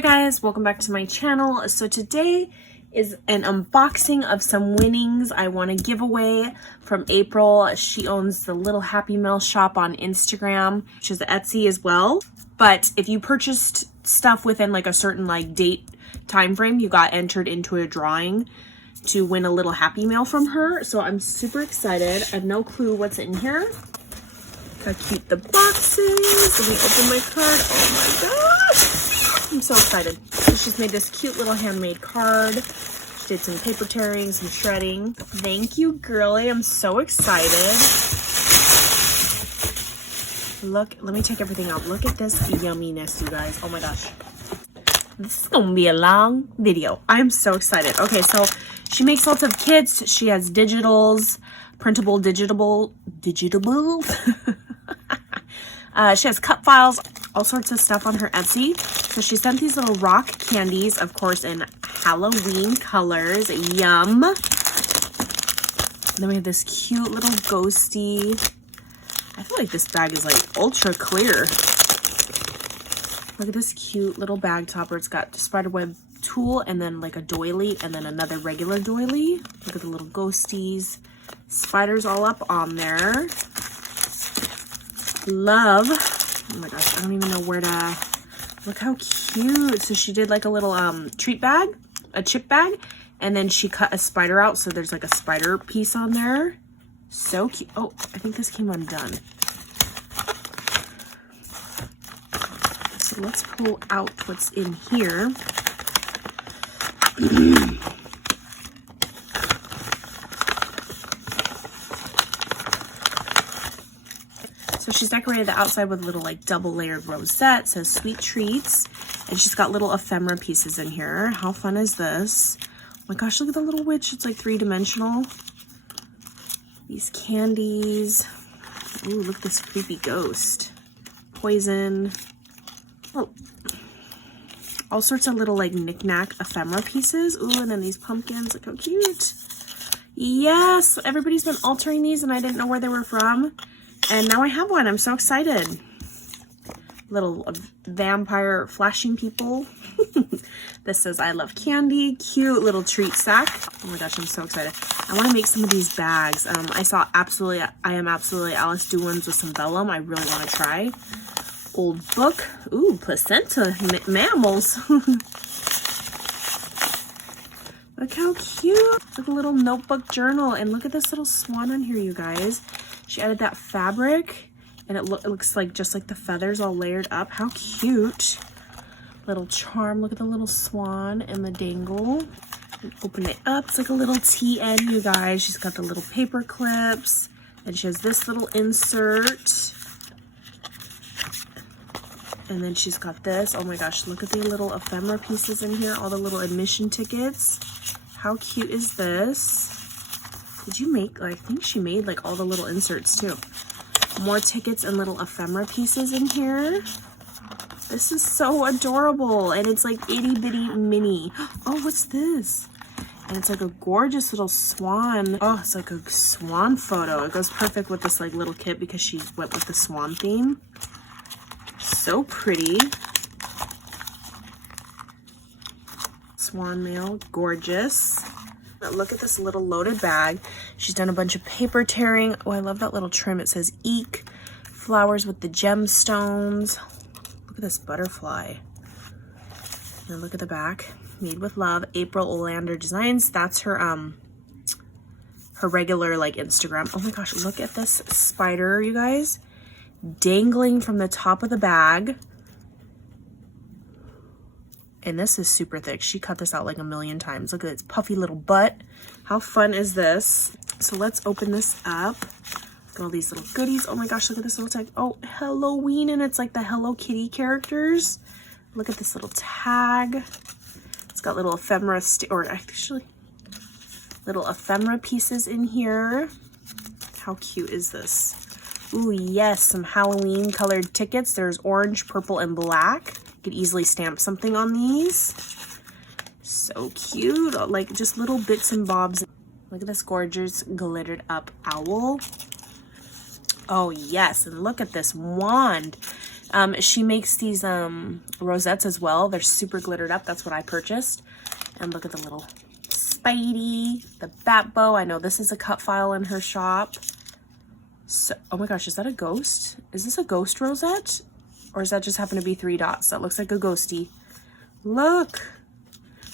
Hi guys, welcome back to my channel. So today is an unboxing of some winnings I want to give away from April. She owns the Little Happy Mail shop on Instagram. She has Etsy as well. But if you purchased stuff within like a certain date time frame, you got entered into a drawing to win a Little Happy Mail from her. So I'm super excited. I have no clue what's in here. How cute the box is. Let me open my card. Oh my gosh. I'm so excited. So she's made this cute little handmade card. She did some paper tearing, some shredding. Thank you, girly. I'm so excited. Look, let me take everything out. Look at this yumminess, you guys. Oh my gosh. This is gonna be a long video. I'm so excited. Okay, so she makes lots of kits. She has digitals, printable, digitable. She has cut files, all sorts of stuff on her Etsy. So she sent these little rock candies, of course, in Halloween colors. Yum. And then we have this cute little ghosty. I feel like this bag is like ultra clear. Look at this cute little bag topper. It's got spiderweb tulle and then like a doily and then another regular doily. Look at the little ghosties. Spiders all up on there. Love. Oh my gosh, I don't even know where to. Look how cute. So she did like a little treat bag, a chip bag, and then she cut a spider out, so there's like a spider piece on there. So cute. Oh, I think this came undone. So let's pull out what's in here. So she's decorated the outside with little like double layered rosettes, says sweet treats, and she's got little ephemera pieces in here. How fun is this? Oh my gosh, look at the little witch. It's like 3-dimensional. These candies. Ooh, look at this creepy ghost. Poison. Oh, all sorts of little like knick-knack ephemera pieces. Ooh, and then these pumpkins. Look how cute. Yes, everybody's been altering these and I didn't know where they were from. And now I have one. I'm so excited. Little vampire flashing people. This says, I love candy. Cute little treat sack. Oh my gosh, I'm so excited. I want to make some of these bags. I am absolutely Alice do ones with some vellum. I really want to try. Old book. Ooh, placenta mammals. Look how cute. Like a little notebook journal. And look at this little swan on here, you guys. She added that fabric and it looks like just like the feathers all layered up. How cute. Little charm. Look at the little swan and the dangle. And open it up. It's like a little TN, you guys. She's got the little paper clips and she has this little insert. And then she's got this. Oh my gosh, look at the little ephemera pieces in here. All the little admission tickets. How cute is this? Did you make, I think she made like all the little inserts too. More tickets and little ephemera pieces in here. This is so adorable. And it's like itty bitty mini. Oh, what's this? And it's like a gorgeous little swan. Oh, it's like a swan photo. It goes perfect with this like little kit because she went with the swan theme. So pretty. Swan mail, gorgeous. Now look at this little loaded bag. She's done a bunch of paper tearing. Oh, I love that little trim. It says eek. Flowers with the gemstones. Look at this butterfly. And look at the back. Made with love. April Olander Designs. That's her her regular like Instagram. Oh my gosh, look at this spider, you guys. Dangling from the top of the bag. And this is super thick. She cut this out like a million times. Look at its puffy little butt. How fun is this? So let's open this up. Look at all these little goodies. Oh my gosh, look at this little tag. Oh, Halloween, and it's like the Hello Kitty characters. Look at this little tag. It's got little ephemera, or actually, little ephemera pieces in here. How cute is this? Ooh, yes, some Halloween colored tickets. There's orange, purple, and black. You could easily stamp something on these. So cute. Like just little bits and bobs. Look at this gorgeous glittered up owl. Oh yes, and look at this wand. She makes these rosettes as well. They're super glittered up. That's what I purchased. And look at the little Spidey, the bat bow. I know this is a cut file in her shop. So, oh my gosh, is that a ghost? Is this a ghost rosette? Or does that just happen to be 3 dots? That looks like a ghosty. Look.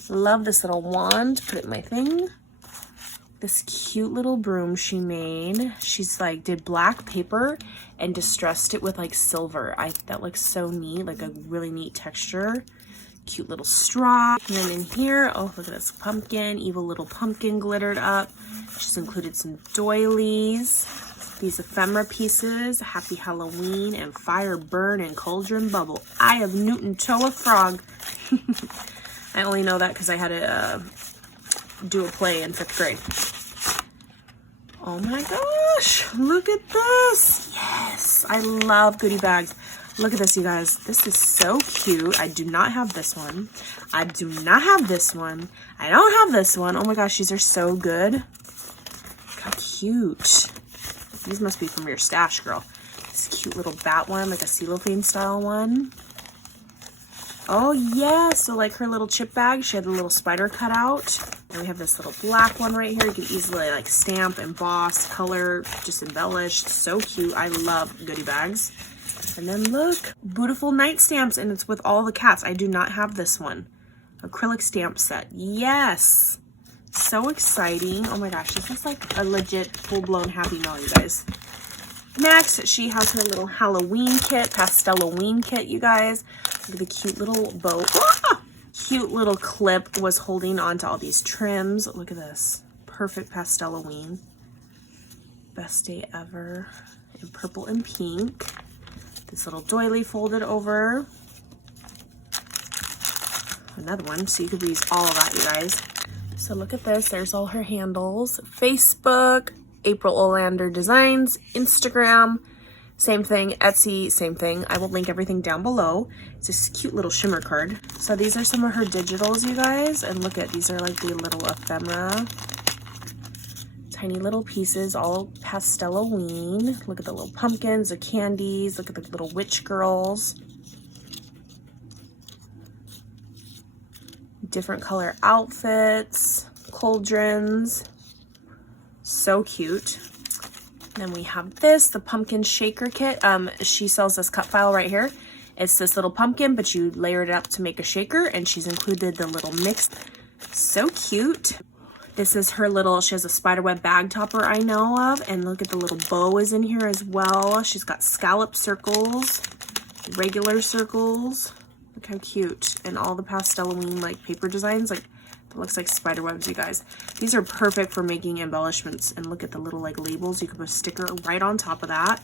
Love this little wand. Put it in my thing. This cute little broom she made. She's like, did black paper and distressed it with like silver. That looks so neat, like a really neat texture. Cute little straw. And then in here, oh, look at this pumpkin, evil little pumpkin glittered up. She's included some doilies, these ephemera pieces, Happy Halloween, and Fire Burn and Cauldron Bubble. Eye of Newton Toe a Frog. I only know that because I had to do a play in 5th grade. Oh my gosh, look at this. Yes, I love goodie bags. Look at this, you guys. This is so cute. I do not have this one. I do not have this one. I don't have this one. Oh my gosh, these are so good. Look how cute. These must be from your stash, girl. This cute little bat one, like a cellophane style one. Oh yeah, so like her little chip bag, she had a little spider cut out. And we have this little black one right here. You can easily like stamp, emboss, color, just embellish. So cute. I love goodie bags. And then look, beautiful night stamps, and it's with all the cats. I do not have this one. Acrylic stamp set. Yes. So exciting. Oh my gosh, this is like a legit full-blown Happy Meal, you guys. Next, she has her little Halloween kit, Pastel Halloween kit, you guys. Look at the cute little bow. Ah! Cute little clip was holding on to all these trims. Look at this. Perfect Pastel Halloween. Best day ever. In purple and pink. This little doily folded over. Another one, so you could reuse all of that, you guys. So look at this. There's all her handles. Facebook, April Olander Designs, Instagram, same thing. Etsy, same thing. I will link everything down below. It's this cute little shimmer card. So these are some of her digitals, you guys. And look at, these are like the little ephemera. Tiny little pieces, all Pastel Halloween. Look at the little pumpkins, the candies. Look at the little witch girls. Different color outfits, cauldrons. So cute. Then we have this, the pumpkin shaker kit. She sells this cut file right here. It's this little pumpkin, but you layer it up to make a shaker, and she's included the little mix. So cute. This is her little, she has a spiderweb bag topper I know of, and look at the little bow is in here as well. She's got scallop circles, regular circles. Look how cute. And all the Pastel Halloween like paper designs, like it looks like spider webs, you guys. These are perfect for making embellishments. And look at the little like labels. You can put a sticker right on top of that.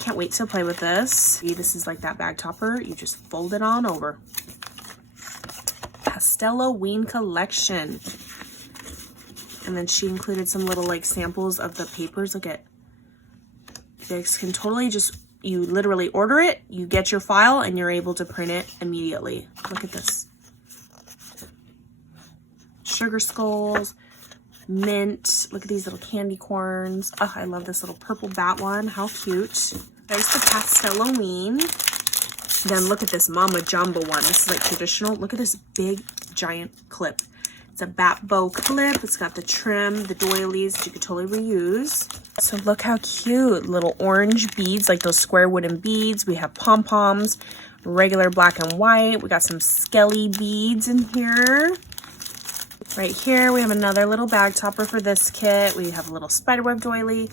Can't wait to play with this. See, this is like that bag topper. You just fold it on over. Pastel Halloween collection. And then she included some little like samples of the papers. Look at, this can totally just, you literally order it, you get your file, and you're able to print it immediately. Look at this. Sugar skulls, mint. Look at these little candy corns. Oh, I love this little purple bat one. How cute. There's the Pastel Halloween. Then look at this Mama Jumbo one. This is like traditional. Look at this big giant clip. It's a bat bow clip. It's got the trim, the doilies that you could totally reuse. So look how cute. Little orange beads, like those square wooden beads. We have pom-poms, regular black and white. We got some skelly beads in here. Right here, we have another little bag topper for this kit. We have a little spiderweb doily.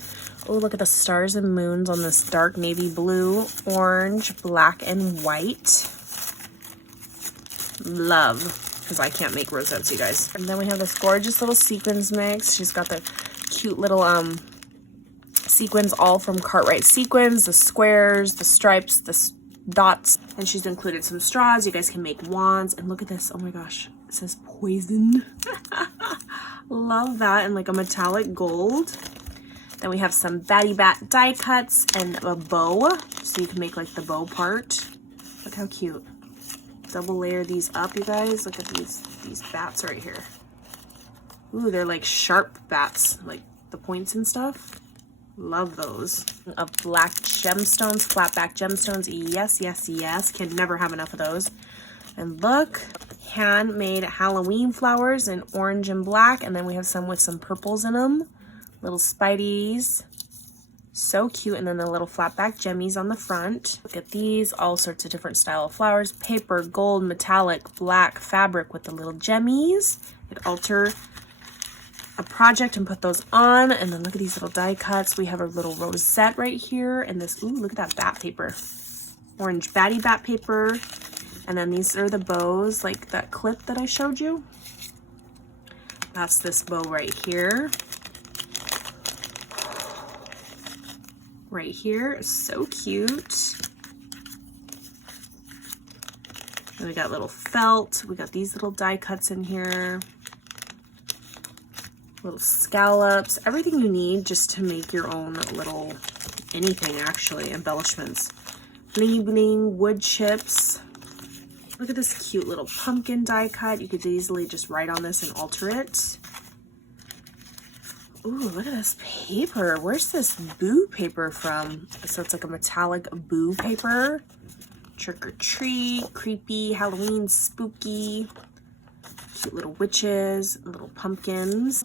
Oh, look at the stars and moons on this dark navy blue, orange, black, and white. Love. Because I can't make rosettes, you guys. And then we have this gorgeous little sequins mix. She's got the cute little sequins all from Cartwright Sequins, the squares, the stripes, the dots, and she's included some straws. You guys can make wands. And look at this. Oh my gosh, it says poison. Love that. And like a metallic gold. Then we have some Batty Bat die cuts and a bow, so you can make like the bow part. Look how cute. Double layer these up, you guys. Look at these bats right here. Ooh, they're like sharp bats, like the points and stuff. Love those. Of black gemstones, flat back gemstones. Yes, yes, yes. Can never have enough of those. And look, handmade Halloween flowers in orange and black. And then we have some with some purples in them. Little spideys. So cute. And then the little flat back gemmies on the front. Look at these. All sorts of different style of flowers. Paper, gold, metallic, black fabric with the little gemmies. You could alter a project and put those on. And then look at these little die cuts. We have a little rosette right here. And this, ooh, look at that bat paper. Orange batty bat paper. And then these are the bows, like that clip that I showed you. That's this bow right here. Right here, so cute. And we got little felt. We got these little die cuts in here. Little scallops. Everything you need just to make your own little anything, actually, embellishments. Bling bling, wood chips. Look at this cute little pumpkin die cut. You could easily just write on this and alter it. Ooh, look at this paper. Where's this boo paper from? So it's like a metallic boo paper. Trick or treat, creepy, Halloween, spooky. Cute little witches, little pumpkins.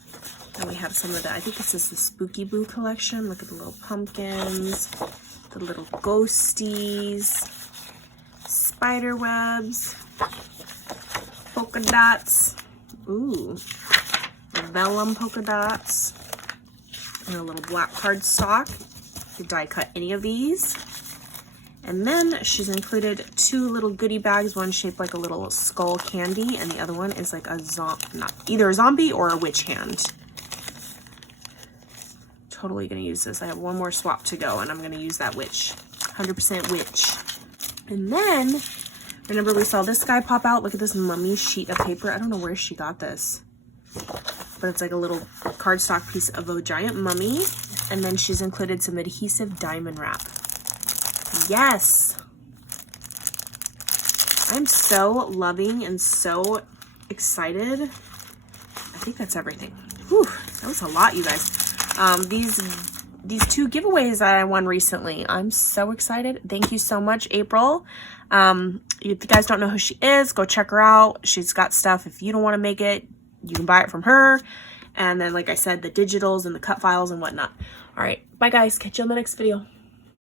And we have some of that. I think this is the Spooky Boo collection. Look at the little pumpkins, the little ghosties. Spider webs, polka dots, ooh, vellum polka dots, and a little black cardstock. You could die cut any of these. And then she's included two little goodie bags, one shaped like a little skull candy, and the other one is like a either a zombie or a witch hand. Totally gonna use this. I have one more swap to go, and I'm gonna use that witch, 100% witch. And then, remember we saw this guy pop out? Look at this mummy sheet of paper. I don't know where she got this. But it's like a little cardstock piece of a giant mummy. And then she's included some adhesive diamond wrap. Yes! I'm so loving and so excited. I think that's everything. Whew, that was a lot, you guys. These two giveaways that I won recently. I'm so excited. Thank you so much, April. If you guys don't know who she is, go check her out. She's got stuff. If you don't want to make it, you can buy it from her. And then, like I said, the digitals and the cut files and whatnot. All right. Bye, guys. Catch you on the next video.